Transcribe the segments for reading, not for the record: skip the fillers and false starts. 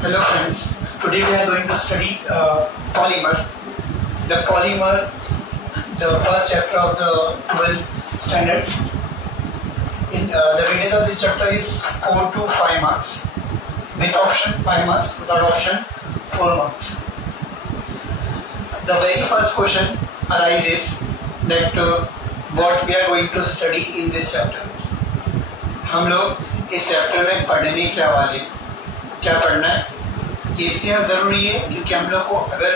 Hello friends, today we are going to study polymer. The polymer, the first chapter of the 12th standard. The weightage of this chapter is 4 to 5 marks. With option 5 marks, without option 4 marks. The very first question arises that what we are going to study in this chapter. हम लोग इस chapter में पढ़ने क्या वाले, क्या पढ़ना है, ये इसलिए ज़रूरी है क्योंकि हम लोग को अगर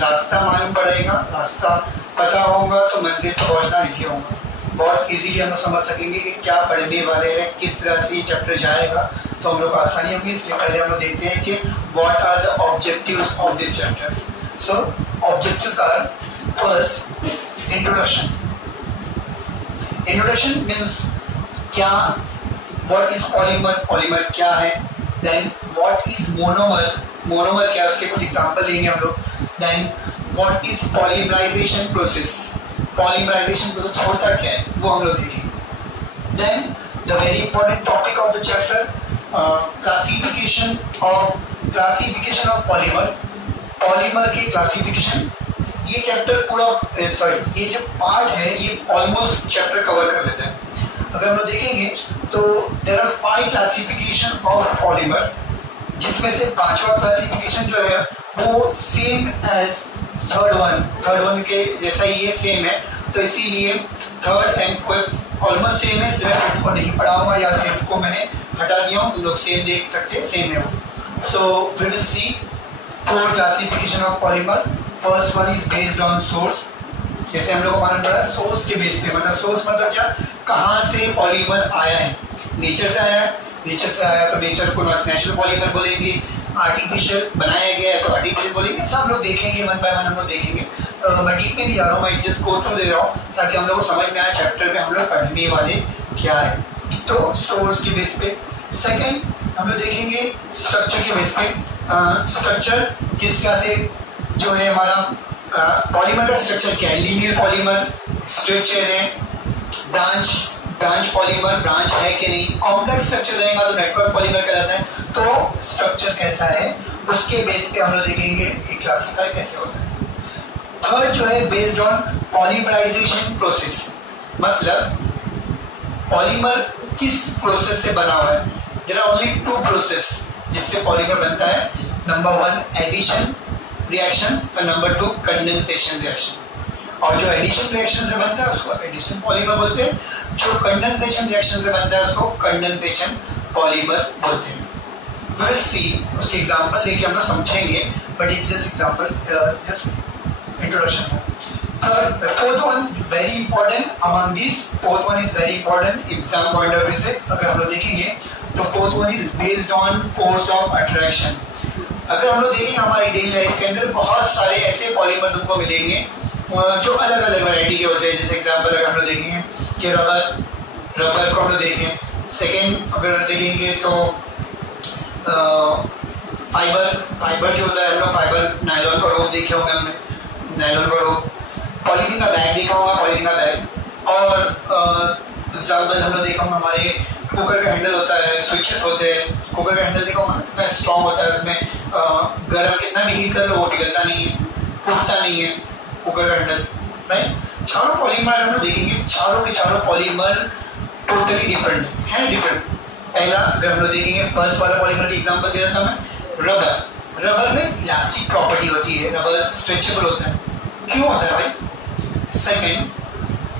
रास्ता मालूम पड़ेगा, रास्ता पता होगा तो मंजिल तक पहुँचना इजी होगा। बहुत इजीली हम लोग समझ सकेंगे कि क्या पढ़ने वाले हैं, किस तरह से ये चैप्टर जाएगा, तो हम लोग को आसानी होगी। इसलिए पहले हम लोग देखते हैं कि what are the objectives of this chapters. So objectives are first introduction. Introduction means क्या, व्हाट इज पॉलीमर, पॉलीमर क्या है, then what is monomer, monomer क्या है, उसके कुछ एग्जांपल लेंगे हम लोग। Then what is polymerization process, polymerization process होता क्या है वो हम लोग देखेंगे। Then the very important topic of the chapter, classification of polymer, polymer की क्लासिफिकेशन। ये चैप्टर पूरा ये जो पार्ट है ये ऑलमोस्ट चैप्टर कवर कर लेते हैं। अगर हम लोग देखेंगे तो there are 5 classification of polymer, जिसमें से 5वां क्लासिफिकेशन जो है वो सेम एज थर्ड वन के जैसा ही ये सेम है, तो इसीलिए third and fifth almost same है, इसलिए मैं फिफ्थ को नहीं पढ़ाऊंगा या फिफ्थ को मैंने हटा दिया हूँ। तुम लोग सेम देख सकते हैं, सेम है वो। So we will see 4 classification of polymer. First one is based on source. जैसे हम लोग को मालूम पड़ा सोर्स के बेस पे, मतलब सोर्स मतलब क्या, कहाँ से पॉलीमर आया है, नेचर से आया है, नेचर से आया तो नेचर को नेचुरल पॉलीमर बोलेंगे, आर्टिफिशियल बनाया गया है तो आर्टिफिशियल बोलेंगे। सब लोग देखेंगे, वन बाय वन हम लोग देखेंगे। मैं डीप में नहीं जा रहा हूँ, मैं जस्ट गो थ्रू दे रहा हूँ ताकि हम लोग को समझ में आए चैप्टर में हम लोग पढ़ने वाले क्या है। तो सोर्स के बेस पे। सेकेंड हम लोग देखेंगे स्ट्रक्चर के बेस पे। स्ट्रक्चर किस तरह से जो है हमारा पॉलीमर का स्ट्रक्चर क्या है, लीनियर पॉलीमर, स्ट्रेट चेन है, ब्रांच पॉलीमर, ब्रांच है कि नहीं, कॉम्प्लेक्स स्ट्रक्चर रहेगा तो नेटवर्क पॉलीमर कहलाता है। तो स्ट्रक्चर कैसा है उसके बेस पे हम लोग देखेंगे क्लासिफाई कैसे होता है। थर्ड जो है बेस्ड ऑन पॉलीमराइजेशन प्रोसेस, मतलब पॉलीमर किस प्रोसेस से बना हुआ है। देयर आर ओनली 2 प्रोसेस जिससे पॉलीमर बनता है। नंबर 1 एडिशन रिएक्शन और नंबर 2 कंडेंसेशन रिएक्शन। और जो एडिशन रिएक्शन से बनता है उसको एडिशन पॉलीमर बोलते हैं, जो कंडेंसेशन रिएक्शन से बनता है उसको कंडेंसेशन पॉलीमर बोलते हैं। वी विल सी, उसके एग्जांपल लेके हम लोग समझेंगे, but it just example, just introduction है। Third fourth one very important among this, fourth one is very important exam point of view से अगर हम लोग देखेंगे तो fourth one is based on force of attraction. अगर हम लोग देखेंगे हमारी डेली लाइफ के अंदर बहुत सारे ऐसे पॉलीमर तुमको मिलेंगे जो अलग अलग वैरायटी के होते हैं। जैसे एग्जांपल अगर हम लोग देखेंगे कि रबर को हम लोग देखें। सेकेंड अगर देखेंगे तो फाइबर जो होता है, हम लोग फाइबर नायलॉन का रोप देखे होंगे हमने, नायलॉन का रोप। पॉलीथीन का बैग देखा होगा, पॉलीथीन का बैग। और एग्जाम्पल हम लोग देखा होगा हमारे कुकर का हैंडल होता है, स्विचेस होते हैं। कुकर का हैंडल देखा होगा कितना स्ट्रॉन्ग होता है, उसमें गर्म कितना भी हीट कर लो वो पिघलता नहीं है, टूटता नहीं है कुकर का हैंडल, राइट। चारों पॉलीमर हम लोग देखेंगे, चारों के चारों पॉलीमर टोटली डिफरेंट है, डिफरेंट। पहला अगर हम लोग देखेंगे फर्स्ट वाला पॉलीमर की एग्जांपल दे रहा था मैं, रबर। रबर में इलास्टिक प्रॉपर्टी होती है, रबर स्ट्रेचेबल होता है। क्यों होता है भाई?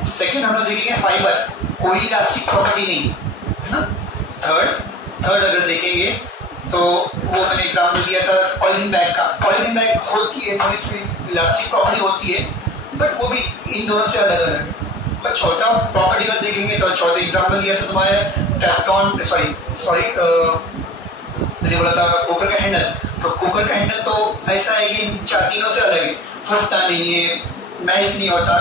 सेकेंड हम लोग देखेंगे फाइबर, कोई इलास्टिक प्रॉपर्टी नहीं है ना। थर्ड अगर देखेंगे तो वो मैंने एग्जांपल दिया था पॉलीथीन बैग का। पॉलीथीन बैग होती है थोड़ी सी इलास्टिक प्रॉपर्टी होती है, बट वो भी इन दोनों से अलग अलग है। और चौथा प्रॉपर्टी अगर देखेंगे तो चौथा एग्जांपल दिया था तुम्हारे टेफ्लॉन, मैंने बोला था कुकर का हैंडल। तो कुकर का हैंडल तो ऐसा है कि तीनों से अलग है, टूटता नहीं है, मेल्ट नहीं होता।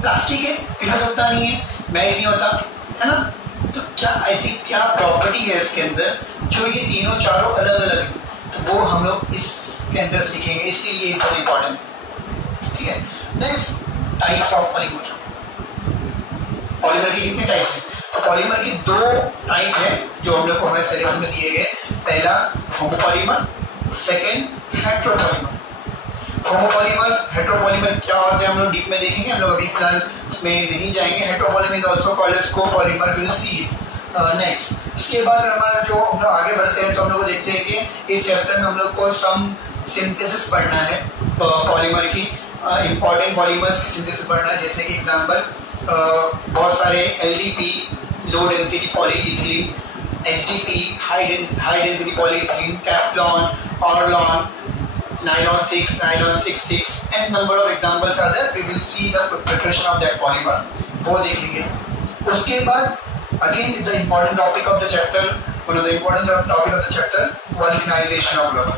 प्लास्टिक है फिर भी टूटता नहीं है, मेल्ट नहीं होता, है ना। तो क्या ऐसी क्या प्रॉपर्टी है इसके अंदर जो ये तीनों चारों अलग अलग है, तो वो हम लोग इसके अंदर सीखेंगे, इसीलिए ये बहुत इंपॉर्टेंट है। ठीक है, next types of polymer. Polymer की कितने टाइप्स हैं? तो पॉलीमर की 2 टाइप है जो हम लोग को हमारे सिलेबस में दिए गए। पहला homopolymer second heteropolymer. Homopolymer, heteropolymer क्या होते हैं हम लोग डीप में देखेंगे, हम लोग अभी फिलहाल उसमें नहीं जाएंगे। Heteropolymer is also called as copolymer, will see next. इसके बाद हमारा जो हम लोग आगे बढ़ते हैं तो हम लोग को देखते हैं कि इस चैप्टर में हम लोग को सम सिंथेसिस पढ़ना है पॉलीमर की, इंपॉर्टेंट पॉलीमर्स की सिंथेसिस पढ़ना है। जैसे कि एग्जांपल बहुत सारे LDP low density polyethylene, HDP high density polyethylene, Teflon, Orlon, nylon 6, nylon 6,6 and number of examples are there. We will see the preparation of that polymer. वो देखेंगे। उसके बाद again the important topic of the chapter, one of the important topic of the chapter, vulcanization of rubber.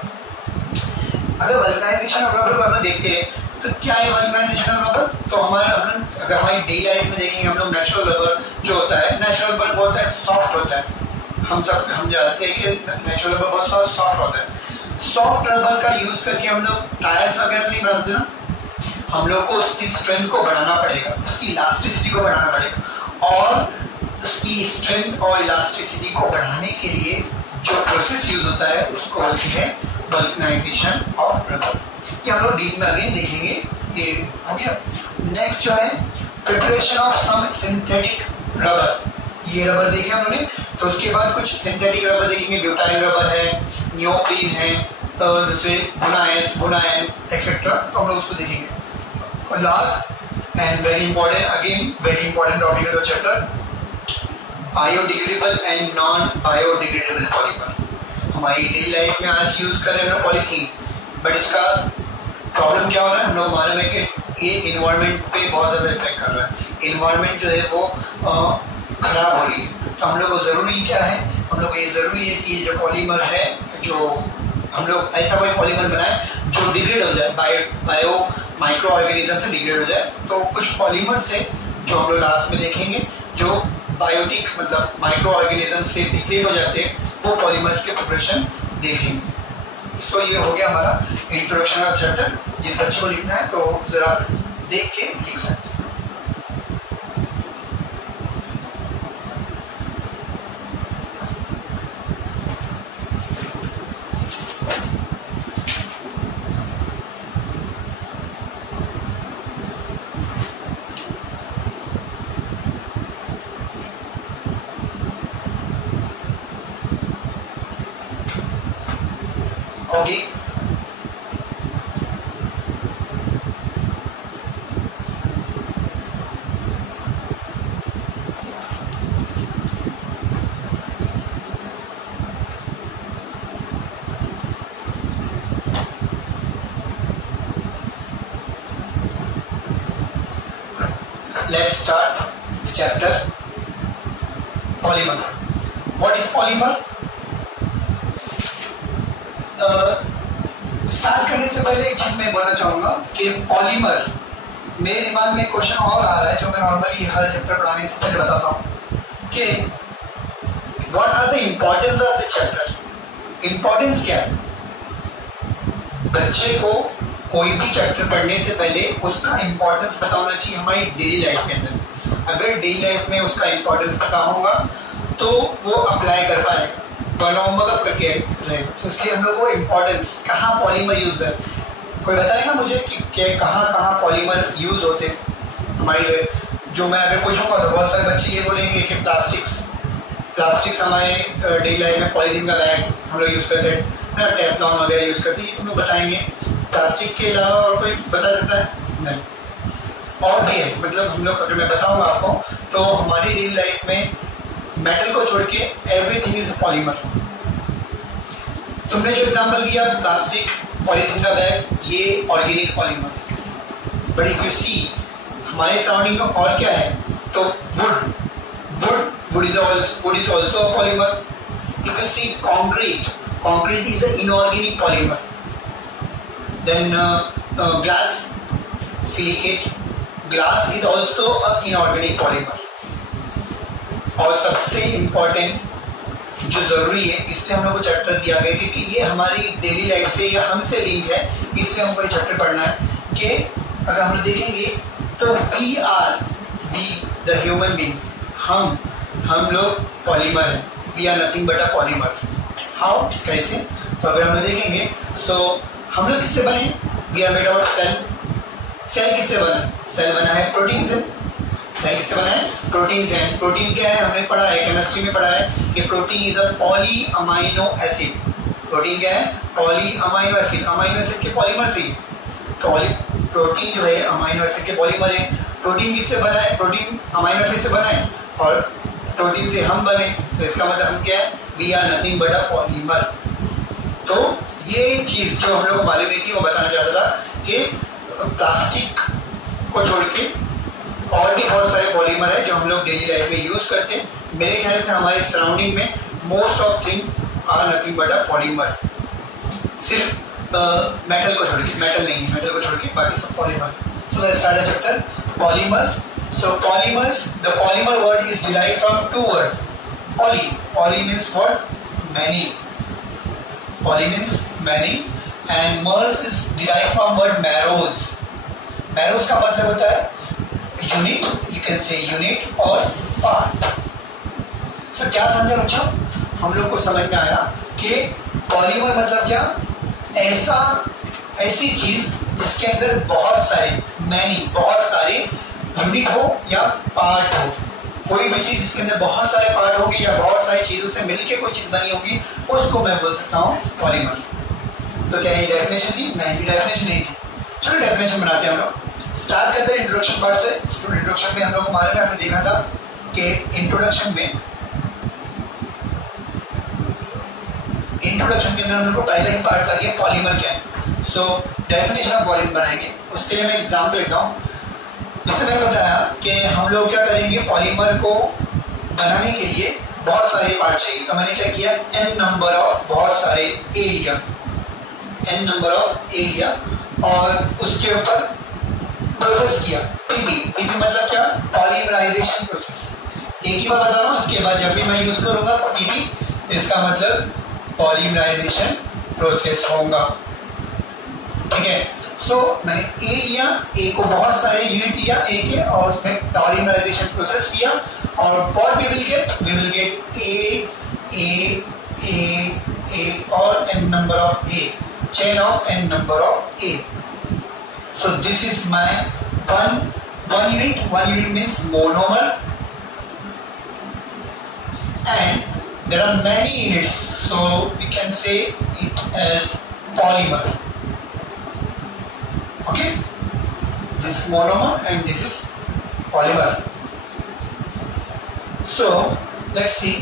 अगर vulcanization of rubber को हम लोग देखते हैं तो क्या है vulcanization of rubber? तो अगर हमारी डेली लाइफ में देखेंगे हम लोग नेचुरल रबर जो होता है, नेचुरल रबर बहुत है सॉफ्ट होता है, हम जानते हैं कि नेचुरल रबर बहुत सॉफ्ट होता है। सॉफ्ट रबर का यूज करके हम लोग टायर्स वगैरह नहीं बनाते ना, हम लोग को उसकी स्ट्रेंथ को बढ़ाना पड़ेगा, उसकी इलास्टिसिटी को बढ़ाना पड़ेगा, और उसकी स्ट्रेंथ और इलास्टिसिटी को बढ़ाने के लिए जो प्रोसेस यूज होता है उसको बोलते हैं वल्कनाइजेशन ऑफ रबर। ये हम लोग डीप में अगेन देखेंगे। ये हो गया। नेक्स्ट जो है preparation of some synthetic rubber, ये रबर देखे हम लोगों ने। तो उसके बाद कुछ सिंथेटिक रबर देखेंगे, ब्यूटाइल रबर है, नियोप्रीन है, जैसे बुनायन एक्सेट्रा, तो हम लोग उसको देखेंगे। और last and very important, again very important topic of the chapter, biodegradable and non biodegradable polymer. हमारी डेली लाइफ में आज यूज कर रहे हैं पॉलीथीन, बट इसका प्रॉब्लम क्या हो रहा है, हम लोग मालूम है कि ये इन्वायरमेंट पे बहुत ज़्यादा इफेक्ट कर रहा है। इन्वायरमेंट जो है वो खराब हो रही है। तो हम लोग को ज़रूरी क्या है, हम लोग को ये ज़रूरी है कि जो पॉलीमर है, जो हम लोग ऐसा कोई पॉलीमर बनाए जो डिग्रेड हो जाए, बायो माइक्रो ऑर्गेनिज्म से डिग्रेड हो जाए। तो कुछ पॉलीमर्स है जो हम लोग लास्ट में देखेंगे, जो बायोटिक मतलब माइक्रो ऑर्गेनिज्म से डिग्रेड हो जाते हैं, वो पॉलीमर्स के प्रिपरेशन देखेंगे। सो ये हो गया हमारा इंट्रोडक्शन ऑफ चैप्टर। जिस बच्चे को लिखना है तो ज़रा देख के लिख सकते हैं। होगी। Let's start the chapter polymer. What is polymer? Start करने से पहले एक चीज मैं बोलना चाहूंगा कि पॉलीमर, मेरे दिमाग में क्वेश्चन और आ रहा है जो मैं नॉर्मली हर चैप्टर पढ़ाने से पहले बताता हूँ कि what are the importance of the chapter. Importance क्या है? बच्चे को कोई भी चैप्टर पढ़ने से पहले उसका इम्पोर्टेंस पता होना चाहिए हमारी डेली लाइफ के अंदर। अगर डेली लाइफ में उसका इम्पोर्टेंस पता होगा तो वो अप्लाई कर पाएगा, मतलब करके रहे। तो इसलिए हम लोग को इम्पोर्टेंस, कहाँ पॉलीमर यूज है, कोई बताएगा मुझे कि कहाँ कहाँ पॉलीमर यूज होते हैं हमारे। जो मैं अगर पूछूंगा तो बहुत सारे बच्चे ये बोलेंगे कि प्लास्टिक्स हमारे डेली लाइफ में, पॉलीथीन का बैग हम लोग यूज़ करते हैं ना, टेफ्लॉन वगैरह यूज़ करते हैं, ये तुम लोग बताएंगे। प्लास्टिक के अलावा और कोई बता सकता है? नहीं। और भी है, मतलब हम लोग, अगर मैं बताऊँगा आपको तो हमारी डेली लाइफ में मेटल को छोड़ के एवरीथिंग इज पॉलीमर। तुमने जो एग्जांपल दिया प्लास्टिक, पॉलीथीन का बैग, ये organic polymer. But if you see हमारे सराउंडिंग में और क्या है, तो wood is also a polymer. If you see concrete is an inorganic polymer. Then glass, silicate, glass is also an inorganic polymer. और सबसे इम्पोर्टेंट जो ज़रूरी है, इसलिए हम लोग को चैप्टर दिया गया क्योंकि ये हमारी डेली लाइफ से या हमसे लिंक है, इसलिए हमको ये चैप्टर पढ़ना है। कि अगर हम देखेंगे तो वी द ह्यूमन बींग्स, हम लोग पॉलीमर हैं। We are nothing but a polymer. How, कैसे? तो अगर हम लोग देखेंगे हम लोग किससे बने, we are made of cell. Cell किससे बना, सेल बना है प्रोटीन से। सेल किससे बना है, प्रोटीन से। प्रोटीन क्या है, हमने पढ़ा है केमिस्ट्री में पढ़ा है कि protein is a poly amino acid. Protein क्या है, poly amino acid. Amino acid के पॉलीमर से ही प्रोटीन जो है अमाइनो एसिड के पॉलीमर है। प्रोटीन किससे बना है, प्रोटीन अमाइनो एसिड से बना है और प्रोटीन से हम बने, तो इसका मतलब हम क्या है, we are nothing but a polymer. तो ये चीज जो हम लोग को मालूम नहीं थी वो बताना चाहता था कि प्लास्टिक को छोड़ के और भी बहुत सारे पॉलीमर है जो हम लोग डेली लाइफ में यूज करते हैं। मेरे ख्याल से हमारे सराउंडिंग में most of thing are nothing but a polymer. सिर्फ मेटल को छोड़ के, मेटल नहीं, मेटल को छोड़ के बाकी सब polymer. So let's start the chapter polymers. So polymers, the polymer word is derived from two word. Poly means what, many. Poly means many and mers is derived from word meros. Meros का मतलब होता है unit, you can say unit और part. तो क्या समझे बच्चों, हम लोग को समझ में आया कि पॉलीमर मतलब क्या, ऐसी चीज जिसके अंदर बहुत सारे, मैनी, बहुत सारे यूनिट हो या पार्ट हो। कोई भी चीज जिसके अंदर बहुत सारे पार्ट होंगे या बहुत सारी चीजों से मिलकर कोई चीज बनी होगी, उसको मैं बोल सकता हूँ पॉलीमर। तो क्या ये डेफिनेशन थी? नहीं, ये डेफिनेशन नहीं थी। चलो डेफिनेशन बनाते हैं हम लोग। स्टार्ट करते हैं इंट्रोडक्शन पार्ट से। इंट्रोडक्शन में हम लोग को मालूम है, हमने देखा था कि इंट्रोडक्शन के अंदर हम लोग को पहले ही पार्ट था कि पॉलीमर क्या है। सो डेफिनेशन ऑफ पॉलीमर बनाएंगे, उसके लिए मैं एग्जाम्पल लेता हूँ। जैसे मैंने बताया कि हम लोग क्या करेंगे, पॉलीमर को बनाने के लिए बहुत सारे पार्ट चाहिए। तो मैंने क्या किया, n नंबर ऑफ बहुत सारे area, n number of area, और उसके ऊपर प्रोसेस किया पीपी। पीपी मतलब क्या, पॉलीमराइजेशन प्रोसेस। एक ही बार बता रहा हूँ, इसके बाद जब भी मैं यूज करूंगा तो पीपी, इसका मतलब पॉलीमराइजेशन प्रोसेस होगा। ठीक है। सो मैंने ए लिया, ए को बहुत सारे यूनिट लिया ए के, और उसमें पॉलीमराइजेशन प्रोसेस किया, और what we will get a a a a और n number of A, chain of n number of A. So this is my one unit. One unit means monomer, and there are many units, so we can say it as polymer. Okay, this is monomer and this is polymer. So let's see.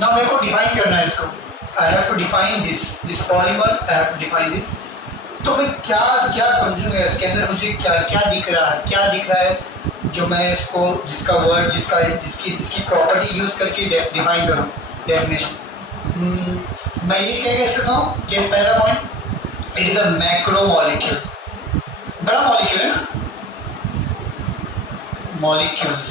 Now मेरे को define करना है इसको। I have to define this polymer. I have to define this. तो मैं क्या समझूंगा इसके अंदर, मुझे क्या दिख रहा है जो मैं इसको, जिसका वर्ड, जिसकी प्रॉपर्टी यूज करके डिफाइन करूँ डेफिनेशन। मैं ये क्या कह सकता हूँ कि पहला point, it is a macro molecule. बड़ा मॉलिक्यूल है ना, मॉलिक्यूल्स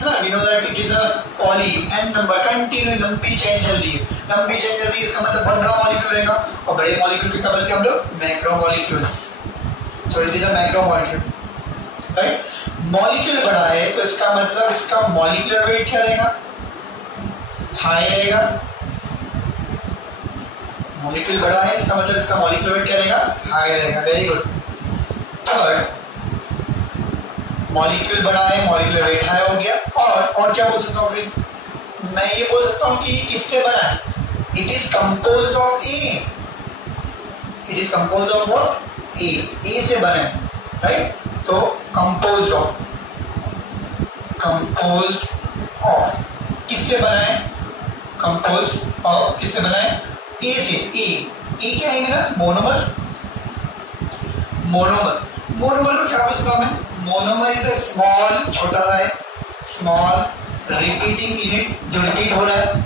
है ना। We know that it is a poly, n number, continue लंबी चेन चल रही है, इसका मतलब बहुत बड़ा मॉलिक्यूल रहेगा। और बड़े मॉलिक्यूल कितना बोलते हैं हम लोग, macro molecules. So it is a macro molecule, right. Molecule बड़ा है तो इसका मतलब इसका मॉलिक्यूलर वेट क्या रहेगा, हाई रहेगा। मॉलिक्यूल बड़ा है, इसका मतलब इसका मॉलिक्यूलर वेट क्या रहेगा, हाई रहेगा। Very good. थर्ड, मॉलिक्यूल बड़ा है, मॉलिक्यूलर वेट हाई हो गया। और क्या बोल सकता हूँ फिर, मैं ये बोल सकता हूँ कि किससे बना है, it is compose of a. It is compose of what, a से बना है, राइट। तो कंपोज ऑफ किससे बना है, कंपोज ऑफ किससे बना है, ए से। ए क्या है मेरा, मोनोमर। मोनोमर को क्या बोल सकता हूँ मैं, मोनोमर इज अ स्मॉल, छोटा सा है, स्मॉल रिपीटिंग यूनिट जो रिपीट हो रहा है।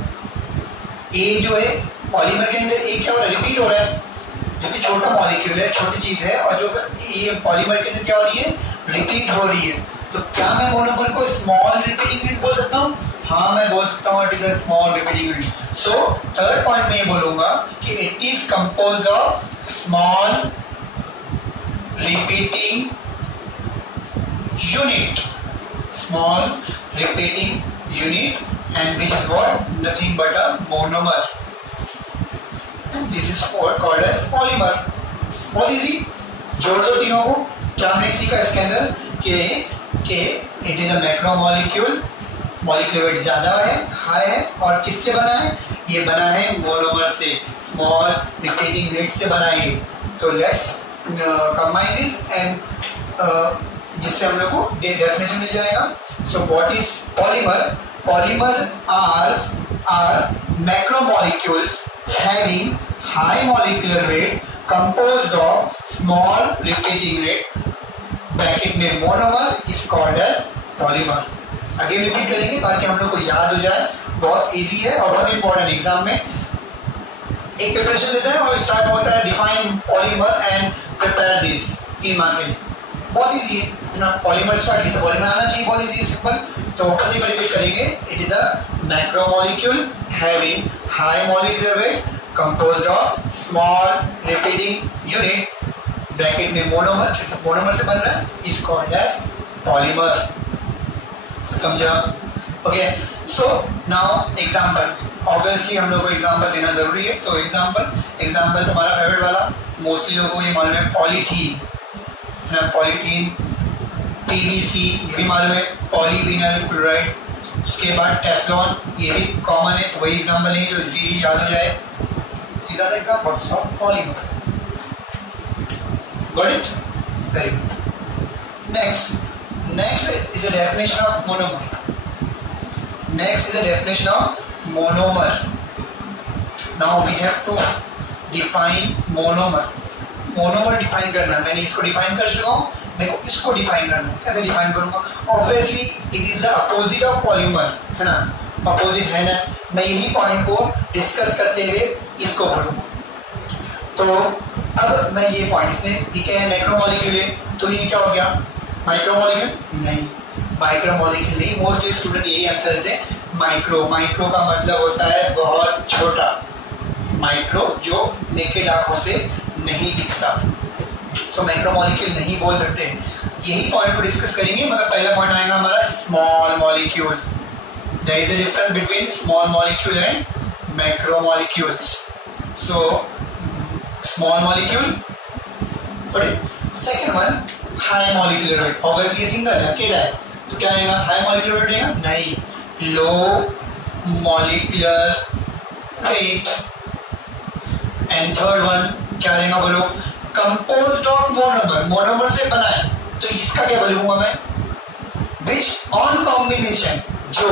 ए जो है पॉलीमर के अंदर, ए क्या हो रहा है, रिपीट हो रहा है। जो कि छोटा मॉलिक्यूल है, छोटी चीज है, और जो ये पॉलीमर के अंदर क्या हो रही है, रिपीट हो रही है। तो क्या मैं मोनोमर को स्मॉल रिपीटिंग यूनिट बोल सकता हूँ? हाँ, मैं बोल सकता हूँ it is a small repeating unit. So third point में ये बोलूंगा कि it is composed of small repeating unit, small repeating unit, and which is what, nothing but a monomer. and this is called as polymer. बहुत easy, जोड़ दो तीनों को. क्या हमने सीखा इसके अंदर कि it is a macromolecule, molecular weight ज्यादा है, हाई है, और किससे बना है? ये बना है मोनोमर से, स्मॉल रोटेटिंग यूनिट से बना है. तो लेट्स कंबाइन दिस एंड जिससे हम लोग को डेफिनेशन मिल जाएगा. So what is polymer? Polymer are macromolecules having high molecular weight composed of small rotating rate, bracket में monomer, is called as polymer. आगे रिपीट करेंगे ताकि हम लोग को याद हो जाए. बहुत इजी है और बहुत इंपॉर्टेंट. एग्जाम में एक प्रिपरेशन देते हैं और स्टार्ट होता है define polymer and prepare this 3 mark के लिए. बहुत इजी है ना. पॉलीमर स्टार्ट की तो पॉलीमर आना चाहिए. बहुत इजी, सिंपल. तो फर्स्ट एक रिपीट करेंगे. It is a macromolecule having high molecular weight composed of small repeating unit, bracket में मोनोमर, क्योंकि मोनोमर से बन रहा है, is called as polymer. समझा? Okay. So now example. Obviously हम लोग को एग्जाम्पल देना जरूरी है. तो एग्जाम्पल तुम्हारा फेवरेट वाला, मोस्टली लोगों को ये मालूम है, पॉलीथीन है ना. पॉलीथीन, पीवीसी ये भी मालूम है, पॉलीविनाइल क्लोराइड. उसके बाद टेफ्लॉन, ये भी कॉमन है. तो वही एग्जाम्पल लेंगे जो इजीली याद हो जाए. These are the examples of polymer. Got it? Very good. Next is the definition of monomer. Next is the definition of monomer. Now we have to define monomer. Monomer define करना. मैंने इसको define कर चुका हूँ. मेरे को इसको define करना. कैसे define करूँगा? Obviously it is the opposite of polymer, है ना. अपोजिट है ना. मैं यही पॉइंट को डिस्कस करते हुए इसको पढ़ूंगा. तो अब मैं ये पॉइंट्स में ये क्या है, मैक्रोमोलिक्यूल है. तो ये क्या हो गया, माइक्रोमोलिक्यूल? नहीं, माइक्रोमोलिक्यूल नहीं. मोस्टली स्टूडेंट यही आंसर देते हैं माइक्रो. माइक्रो का मतलब होता है बहुत छोटा. माइक्रो जो नेकेड आंखों से नहीं दिखता. तो मैक्रोमोलिक्यूल नहीं बोल सकते. यही पॉइंट को डिस्कस करेंगे. मगर पहला पॉइंट आएगा हमारा small molecule. There is a difference between small molecule and macromolecules. So, small molecule. Okay. Second one, high molecular weight. Obviously, single है, अकेला है. तो क्या आएगा? High molecular weight आएगा? नहीं. Low molecular weight. And third one, क्या आएगा बोलो? Composed of monomer. Monomer से बना है. तो इसका क्या बोलूँगा मैं? Which on combination, जो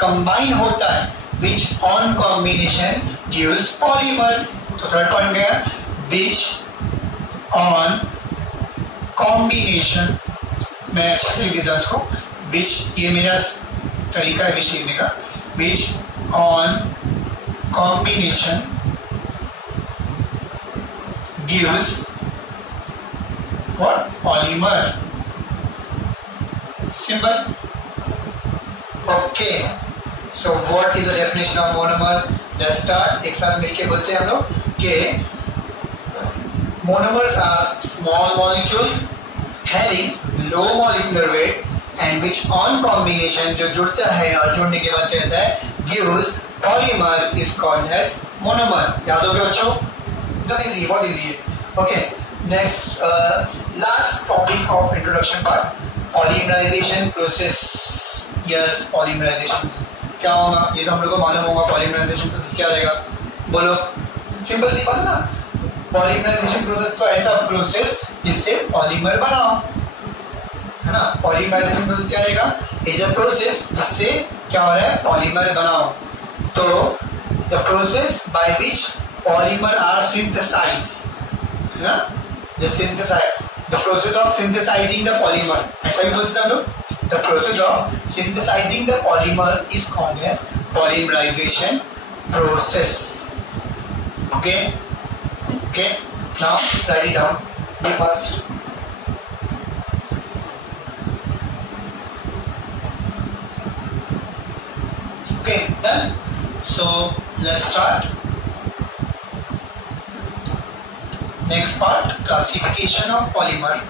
कंबाइन होता है, which on combination gives polymer. तो थर्ड पॉइंट गया, which on combination. मैं अच्छे से लिख देता हूँ इसको. which, ये मेरा तरीका है विषय लिखने का. which on combination gives what? Polymer. Simple. Okay. So what is the definition of monomer? Let's start. एक साथ मिलके बोलते हैं हम लोग कि monomers are small molecules having low molecular weight and which on combination जो जुड़ता है और जुड़ने के बाद कहता है gives polymer is called as monomer. याद हो गया बच्चों? एकदम इजी, बहुत इजी है. Okay. Next, last topic of introduction part, polymerization process. Yes, polymerization क्या होगा ये तो हम लोग को मालूम होगा. पॉलीमराइजेशन प्रोसेस क्या रहेगा बोलो? सिंपल सी बात है ना. पॉलीमराइजेशन प्रोसेस तो ऐसा प्रोसेस जिससे पॉलीमर बनाओ, है ना. पॉलीमराइजेशन प्रोसेस क्या रहेगा? इट इज अ प्रोसेस जिससे क्या हो रहा है, पॉलीमर बनाओ. तो the process by which polymer are synthesize, है ना. The process of synthesizing the polymer, ऐसा भी बोल सकते हैं हम लोग. The process of synthesizing the polymer is called as polymerization process. Okay? Okay? Now write it down. Be fast. Okay, done. So let's start. Next part, classification of polymer.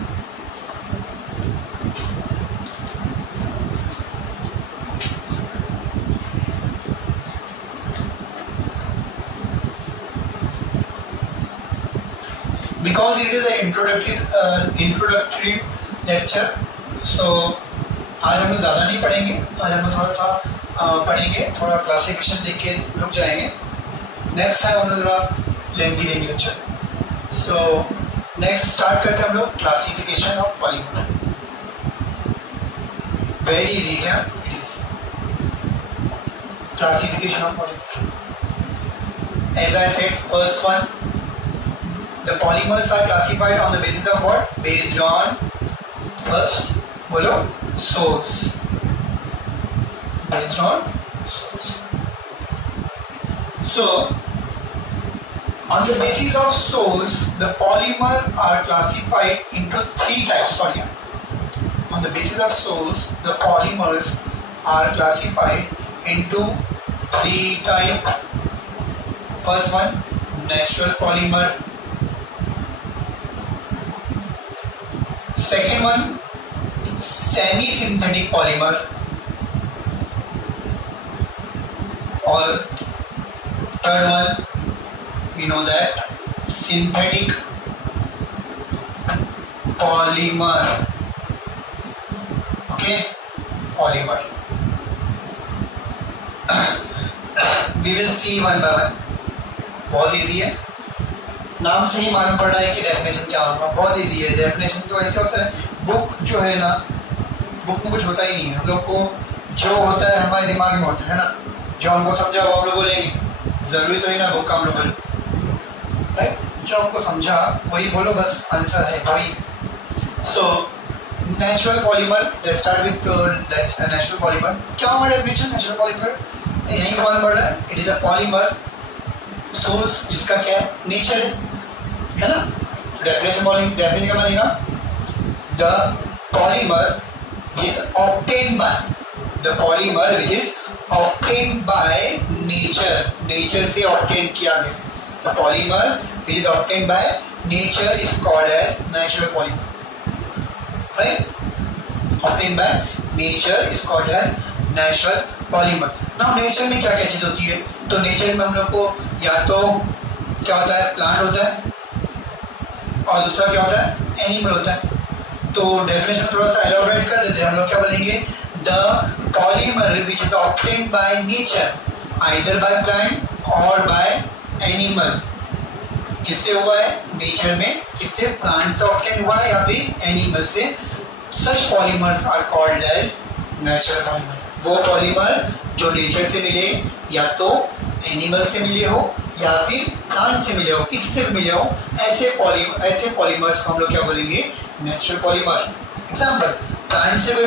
because it is an introductory lecture, so आज हम लोग ज़्यादा नहीं पढ़ेंगे. आज हम लोग थोड़ा सा पढ़ेंगे, थोड़ा क्लासिफिकेशन देख के रुक जाएंगे. नेक्स्ट टाइम हम लोग थोड़ा लेंथी लेंगे लेक्चर. सो नेक्स्ट स्टार्ट करते हैं हम लोग classification of polymer. Very easy है, it is classification of polymer. As I said, first one, the polymers are classified on the basis of what? Based on first, बोलो, source. Based on source. So, on the basis of source, the polymer are classified into three types. Sorry. On the basis of source, the polymers are classified into three types. First one, natural polymer. Second one, semi-synthetic polymer. Or third one, we know that synthetic polymer. Okay, polymer. We will see one by one. बहुत easy है, नाम से ही मालूम पड़ रहा है कि definition क्या होगा. बहुत इजी है. डेफिनेशन तो ऐसे होता है, बुक जो है ना, बुक में कुछ होता ही नहीं है. हम लोग को जो होता है हमारे दिमाग में होता है ना, जो हमको समझा वो हम लोग बोलेंगे. जरूरी तो ही ना बुक का हम लोग बोले, राइट? जो हमको समझा वही बोलो, बस आंसर है वही. So natural polymer, let's start with natural polymer. क्या हमारा डेफिनेशन नेचुरल पॉलीमर यही मालूम पड़ रहा है. It is a polymer source जिसका क्या है, नेचर है ना. डेफिनेशन का बनेगा the polymer is obtained by, the polymer which is obtained by nature. Nature से ऑब्टेन किया गया. The polymer which is obtained by nature is called as natural polymer. Right? Obtained by nature is called as natural polymer. Now nature में क्या क्या चीज होती है? तो नेचर में हम लोग को या तो क्या होता है, प्लांट होता है, और दूसरा क्या होता है, एनिमल होता है. तो डेफिनेशन थोड़ा सा एलॉबरेट कर देते हैं. हम लोग क्या बोलेंगे, the polymer which is obtained by nature either by plant और बाय एनिमल. किससे हुआ है? नेचर में. किससे? प्लांट से ऑब्टेन हुआ है या फिर एनिमल से. Such polymers are called as natural polymer. वो पॉलीमर जो नेचर से मिले, या तो एनिमल से मिले हो या फिर प्लांट से मिले हो, किससे भी मिले हो, ऐसे पॉलीमर्स को हम लोग क्या बोलेंगे, नेचुरल पॉलीमर. एग्जाम्पल, प्लांट से